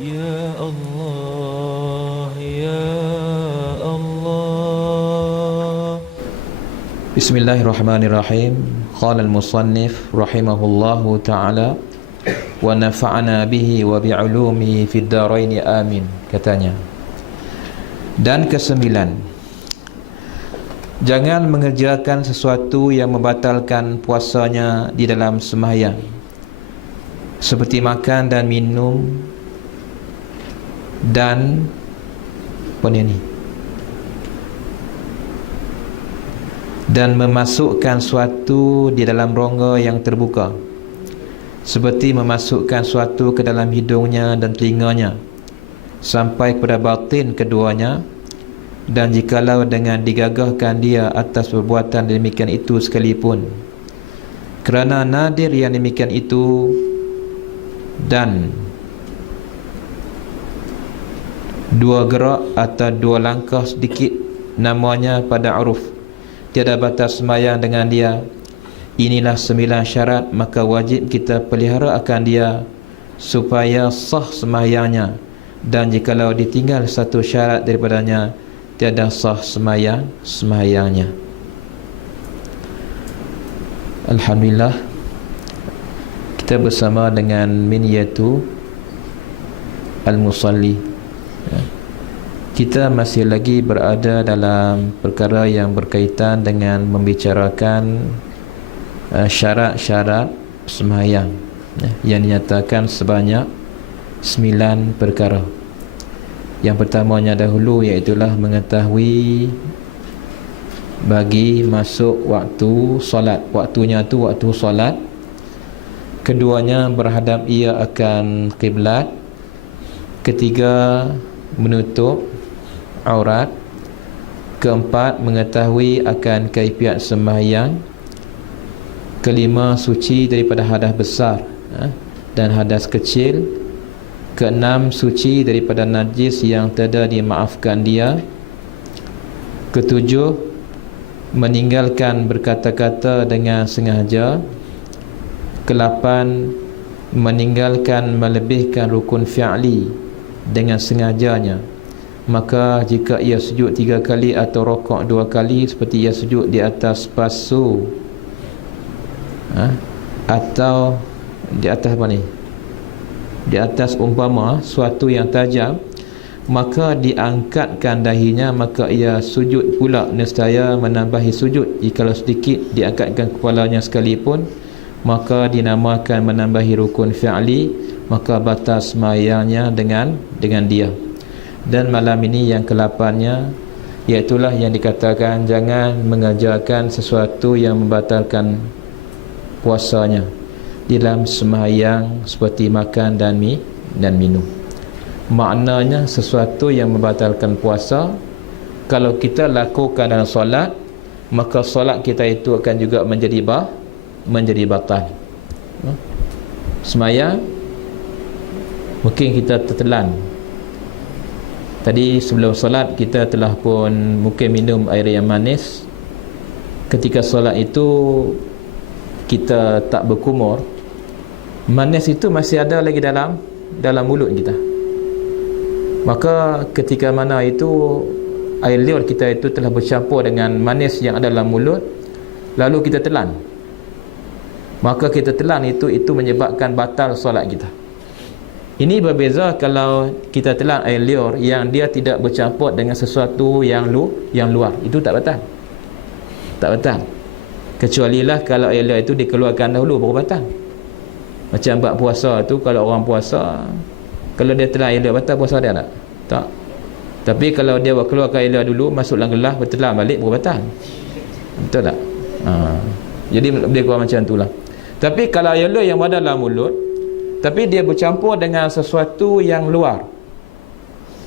Ya Allah, Ya Allah. Bismillahirrahmanirrahim. Qala al-musannif rahimahullahu ta'ala wa nafa'ana bihi wa bi'ulumihi fid dharain amin, katanya. Dan kesembilan, jangan mengerjakan sesuatu yang membatalkan puasanya di dalam sembahyang, seperti makan dan minum dan apa ni, dan memasukkan suatu di dalam rongga yang terbuka, seperti memasukkan suatu ke dalam hidungnya dan telinganya sampai kepada batin keduanya, dan jikalau dengan digagahkan dia atas perbuatan demikian itu sekalipun, kerana nadir yang demikian itu, dan dua gerak atau dua langkah sedikit namanya pada uruf, tiada batas sembahyang dengan dia. Inilah 9 syarat, maka wajib kita pelihara akan dia supaya sah sembahyangnya, dan jikalau ditinggal satu syarat daripadanya, tiada sah sembahyangnya. Alhamdulillah, kita bersama dengan Minyatu Al-Musalli. Kita masih lagi berada dalam perkara yang berkaitan dengan membicarakan syarat-syarat sembahyang yang dinyatakan sebanyak 9 perkara. Yang pertamanya dahulu iaitulah mengetahui bagi masuk waktu solat, waktunya tu waktu solat. Keduanya berhadap ia akan kiblat. Ketiga, menutup aurat. Keempat, mengetahui akan kaifiat sembahyang. Kelima, suci daripada hadas besar dan hadas kecil. Keenam, suci daripada najis yang tiada dimaafkan dia. Ketujuh, meninggalkan berkata-kata dengan sengaja. Kelapan, meninggalkan melebihkan rukun fi'li dengan sengajanya. Maka jika ia sujud 3 kali atau rokok 2 kali, seperti ia sujud di atas pasu atau di atas apa ni, di atas umpama suatu yang tajam, maka diangkatkan dahinya, maka ia sujud pula nescaya menambahi sujud. Jikalau sedikit diangkatkan kepalanya sekalipun, maka dinamakan menambahi rukun fi'li, maka batas sembahyangnya dengan dia. Dan malam ini yang ke-8-nya, iaitulah yang dikatakan jangan mengerjakan sesuatu yang membatalkan puasanya di dalam sembahyang, seperti makan dan minum. Maknanya sesuatu yang membatalkan puasa, kalau kita lakukan dalam solat, maka solat kita itu akan juga menjadi batal. Sembahyang mungkin kita tertelan. Tadi sebelum solat kita telah pun mungkin minum air yang manis. Ketika solat itu kita tak berkumur, manis itu masih ada lagi dalam mulut kita. Maka ketika mana itu air liur kita itu telah bercampur dengan manis yang ada dalam mulut, lalu kita telan, maka kita telan itu menyebabkan batal solat kita. Ini berbeza kalau kita telan air liur yang dia tidak bercampur dengan sesuatu yang luar, itu tak batal. Kecualilah kalau air liur itu dikeluarkan dahulu baru batal. Macam buat puasa tu, kalau orang puasa, kalau dia telan air liur, batal puasa dia tak? Tapi kalau dia keluarkan air liur dulu, masuk dalam gelas, bertelan balik, baru batal. Betul tak? Jadi lebih kurang macam itulah. Tapi kalau air liur yang berada dalam mulut, tapi dia bercampur dengan sesuatu yang luar,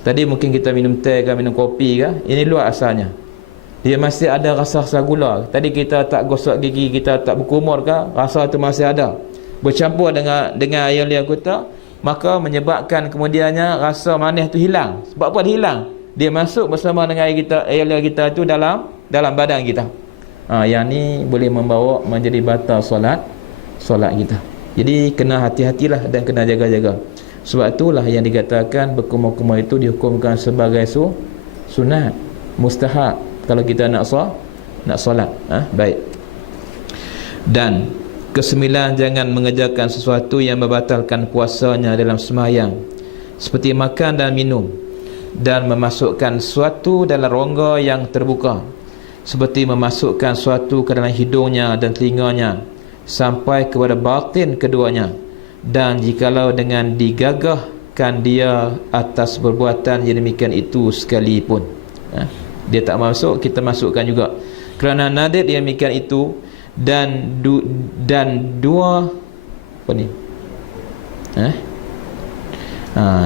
tadi mungkin kita minum teh ke, minum kopi ke, ini luar asalnya, dia masih ada rasa-rasa gula. Tadi kita tak gosok gigi, kita tak berkumur ke, rasa tu masih ada, bercampur dengan air liur kita, maka menyebabkan kemudiannya rasa manis tu hilang. Sebab apa dia hilang? Dia masuk bersama dengan air liur kita tu dalam badan kita. Yang ni boleh membawa menjadi batal solat kita. Jadi kena hati-hatilah dan kena jaga-jaga. Sebab itulah yang dikatakan berkumur-kumur itu dihukumkan sebagai sunat, mustahab kalau kita nak solat. Baik. Dan kesembilan, jangan mengerjakan sesuatu yang membatalkan puasanya dalam sembahyang, seperti makan dan minum, dan memasukkan sesuatu dalam rongga yang terbuka, seperti memasukkan sesuatu ke dalam hidungnya dan telinganya sampai kepada batin keduanya, dan jikalau dengan digagahkan dia atas perbuatan yang demikian itu sekalipun. Dia tak masuk, kita masukkan juga kerana nadir yang demikian itu. Dan dua apa ni?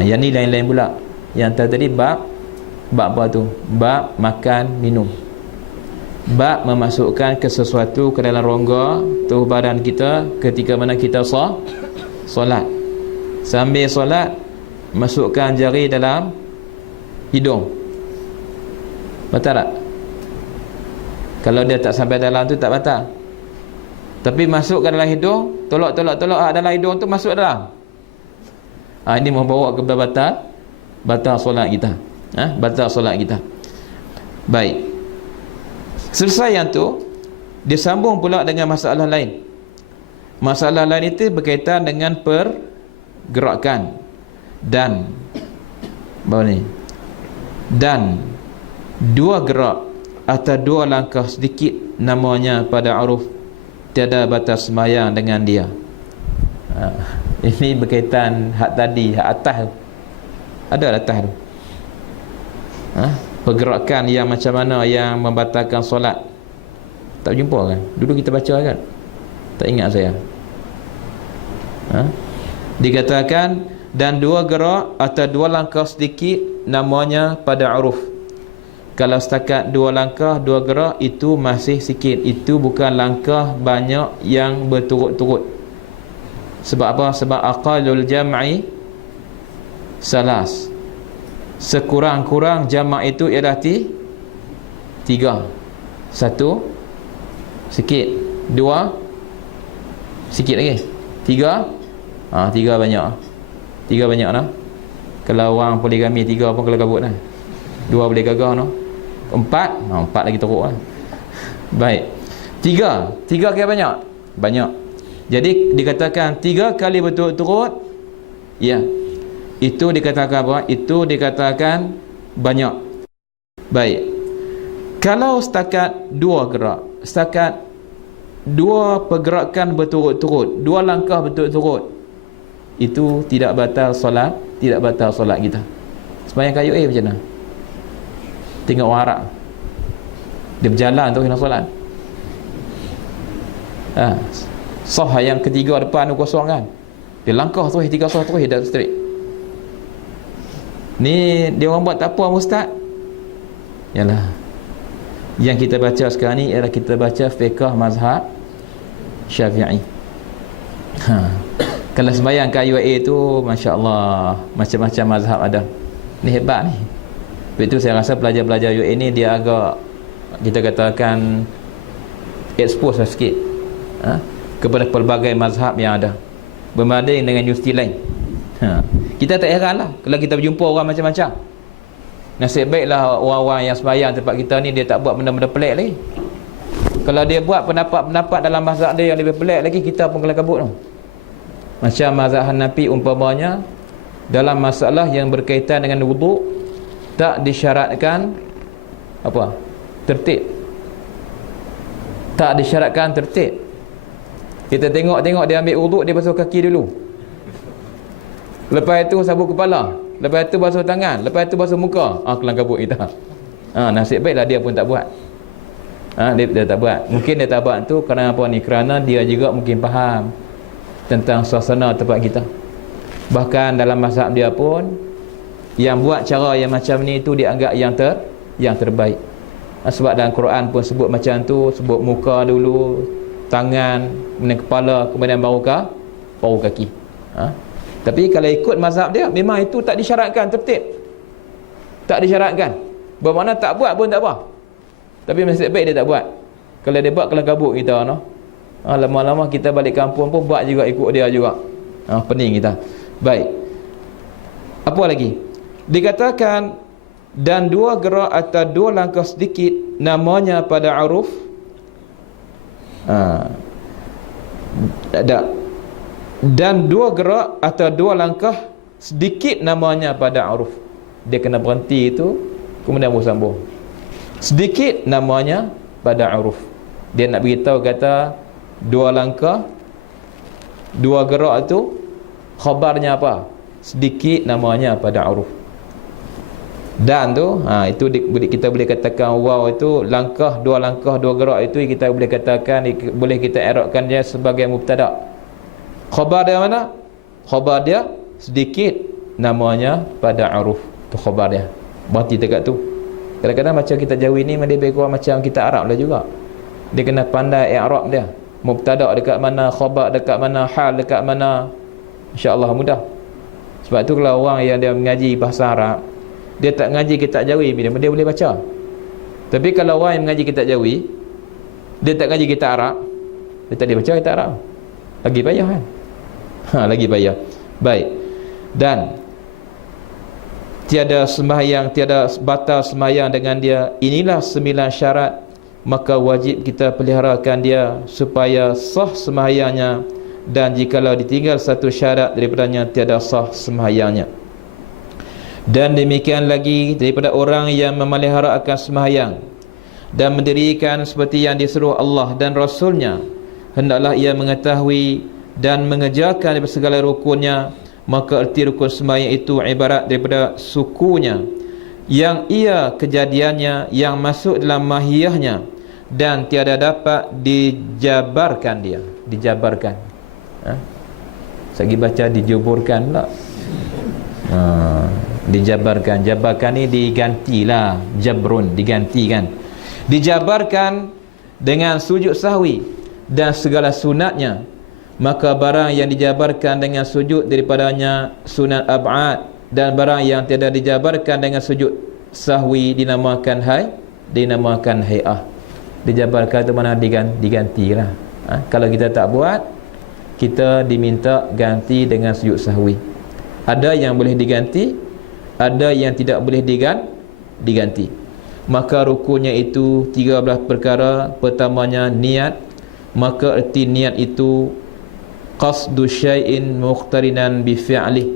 Yang ni lain-lain pula. Yang tadi bab apa tu? Bab makan minum. Bab memasukkan ke sesuatu ke dalam rongga tubuh badan kita ketika mana kita solat. Sambil solat masukkan jari dalam hidung. Batal tak? Kalau dia tak sampai dalam tu tak batal. Tapi masuk ke dalam hidung, tolak dalam hidung tu masuk dalam. Ini membawa kepada batal solat kita. Batal solat kita. Baik. Selesai yang tu, dia sambung pula dengan masalah lain. Masalah lain itu berkaitan dengan pergerakan dan apa ni? Dan dua gerak atau dua langkah sedikit namanya pada uruf tiada batas sembahyang dengan dia. Ini berkaitan hak tadi, hak atas tu. Ada atas tu. Pergerakan yang macam mana yang membatalkan solat. Tak jumpa kan? Dulu kita baca kan? Tak ingat saya. Dikatakan dan dua gerak atau dua langkah sedikit namanya pada uruf. Kalau setakat dua langkah, dua gerak, itu masih sikit. Itu bukan langkah banyak yang berturut-turut. Sebab apa? Sebab aqalul jam'i salas. Sekurang-kurang jamak itu ialah tiga. Satu sikit, dua sikit lagi, tiga tiga banyak. Tiga banyak lah. Kalau orang poligami tiga pun kalau kabut lah. Dua boleh gagah no. Empat lagi teruk lah. Baik. Tiga kira banyak. Jadi dikatakan 3 kali berturut-turut, ya, itu dikatakan apa? Itu dikatakan banyak. Baik. Kalau setakat dua gerak, setakat dua pergerakan berturut-turut, dua langkah berturut-turut, itu tidak batal solat, tidak batal solat kita. Sembahyang kayu macam mana? Tengok orang Arab, dia berjalan tu kena solat. Sah yang ketiga depan tu kosong kan, dia langkah terus, 3 sah terus, dah straight. Ni dia orang buat tak apa ustaz. Yalah, yang kita baca sekarang ni ialah kita baca fiqh mazhab Syafi'i. Kalau sembahyang kat UAE tu, masya-Allah, macam-macam mazhab ada. Ni hebat ni. Sebab itu saya rasa pelajar-pelajar UAE ni dia agak, kita katakan, expose lah sikit kepada pelbagai mazhab yang ada, berbanding dengan universiti lain. Kita tak heran lah kalau kita berjumpa orang macam-macam. Nasib baiklah orang-orang yang sembahyang tempat kita ni dia tak buat benda-benda pelik lagi. Kalau dia buat pendapat-pendapat dalam mazhab dia yang lebih pelik lagi, kita pun kena kabut tu. Macam mazhab Hanafi umpamanya, dalam masalah yang berkaitan dengan wuduk tak disyaratkan apa? Tertib. Tak disyaratkan tertib. Kita tengok dia ambil wuduk, dia basuh kaki dulu. Lepas itu sabun kepala, lepas itu basuh tangan, lepas itu basuh muka. Kelang kabut kita. Nasib baiklah dia pun tak buat. Dia tak buat. Mungkin dia tak buat tu kerana apa ni? Kerana dia juga mungkin faham tentang suasana tempat kita. Bahkan dalam mazhab dia pun, yang buat cara yang macam ni tu dianggap yang terbaik. Sebab dalam Quran pun sebut macam tu, sebut muka dulu, tangan, kemudian kepala, kemudian baru kaki. Tapi kalau ikut mazhab dia, memang itu tak disyaratkan tertib. Tak disyaratkan. Bermakna tak buat pun tak apa. Tapi nasib baik dia tak buat. Kalau dia buat, kelang kabut kita, no? Lama-lama kita balik kampung pun buat juga ikut dia juga. Pening kita. Baik. Apa lagi? Dikatakan dan dua gerak atau dua langkah sedikit namanya pada uruf dan dua gerak atau dua langkah sedikit namanya pada uruf. Dia kena berhenti itu, kemudian bersambung. Sedikit namanya pada uruf. Dia nak beritahu kata dua langkah, dua gerak itu khabarnya apa? Sedikit namanya pada uruf. Dan tu itu kita boleh katakan waw itu langkah dua gerak itu kita boleh katakan, boleh kita i'rabkan dia sebagai mubtada. Khabar dia mana? Khabar dia sedikit namanya pada uruf. Tu khabar dia. Berarti dekat tu. Kadang-kadang macam kita Jawi ni lebih kurang macam kita Arab lah juga. Dia kena pandai i'rab dia. Mubtada dekat mana, khabar dekat mana, hal dekat mana. Insya-Allah mudah. Sebab tu kalau orang yang dia mengaji bahasa Arab, dia tak ngaji kitab Jawi, dia boleh baca. Tapi kalau orang yang mengaji kitab Jawi, dia tak ngaji kitab Arab, dia tak boleh baca kitab Arab. Lagi payah kan? Lagi payah. Baik. Dan tiada sembahyang, tiada batal sembahyang dengan dia. Inilah 9 syarat, maka wajib kita peliharakan dia supaya sah sembahyangnya, dan jikalau ditinggal satu syarat daripadanya tiada sah sembahyangnya. Dan demikian lagi daripada orang yang memelihara akan sembahyang dan mendirikan seperti yang disuruh Allah dan Rasulnya, hendaklah ia mengetahui dan mengerjakan daripada segala rukunnya. Maka erti rukun sembahyang itu ibarat daripada sukunya, yang ia kejadiannya, yang masuk dalam mahiyahnya, dan tiada dapat dijabarkan dia. Dijabarkan. Saya baca dijuburkan pula. Dijabarkan. Jabarkan ni digantilah. Jabrun, digantikan. Dijabarkan dengan sujud sahwi dan segala sunatnya. Maka barang yang dijabarkan dengan sujud daripadanya sunat ab'ad, dan barang yang tidak dijabarkan dengan sujud sahwi dinamakan hay'ah. Dijabarkan itu mana digantilah. Kalau kita tak buat, kita diminta ganti dengan sujud sahwi. Ada yang boleh diganti, ada yang tidak boleh diganti. Maka rukunnya itu 13 perkara. Pertamanya niat. Maka erti niat itu qasdu syai'in muqtarinan bi fi'lih,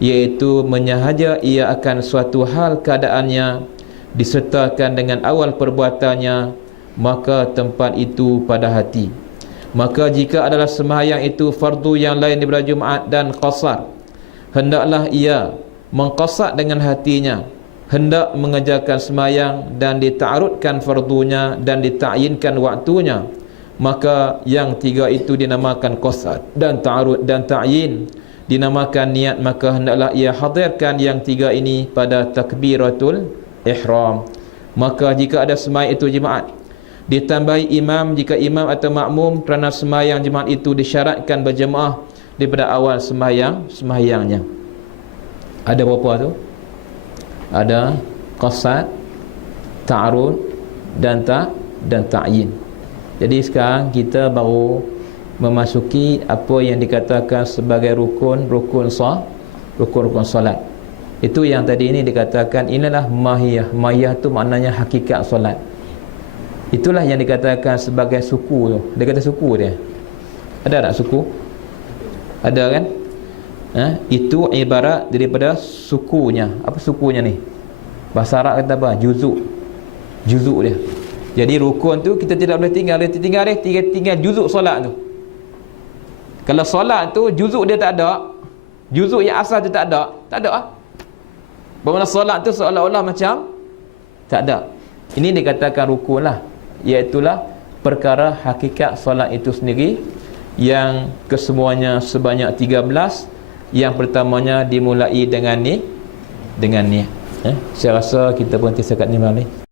iaitu menyahaja ia akan suatu hal keadaannya disertakan dengan awal perbuatannya, maka tempat itu pada hati. Maka jika adalah sembahyang itu fardu yang lain daripada Jumaat dan qasar, hendaklah ia mengqasad dengan hatinya, hendak mengerjakan sembahyang dan dita'arudkan fardunya dan ditakyinkan waktunya. Maka yang tiga itu dinamakan qasad dan ta'arud dan ta'yin, dinamakan niat. Maka hendaklah ia hadirkan yang tiga ini pada takbiratul ihram. Maka jika ada sembahyang itu Jumaat, ditambahi imam jika imam atau makmum, kerana sembahyang Jumaat itu disyaratkan berjemaah daripada awal sembahyangnya. Ada berapa tu? Ada qasad, ta'arud dan ta'yin. Jadi sekarang kita baru memasuki apa yang dikatakan sebagai rukun solat. Itu yang tadi ini dikatakan inilah mahiyah. Mahiyah tu maknanya hakikat solat. Itulah yang dikatakan sebagai suku tu. Dia kata suku dia. Ada tak suku? Ada kan? Itu ibarat daripada sukunya. Apa sukunya ni? Bahasa Arab kata apa? Juzuk dia. Jadi rukun tu kita tidak boleh tinggal juzuk solat tu. Kalau solat tu juzuk dia tak ada, juzuk yang asal tu tak ada bermakna solat tu seolah-olah macam tak ada. Ini dikatakan rukun lah, iaitulah perkara hakikat solat itu sendiri, yang kesemuanya sebanyak 13. Yang pertamanya dimulai dengan ni. Saya rasa kita berhenti sekat ni malam ni.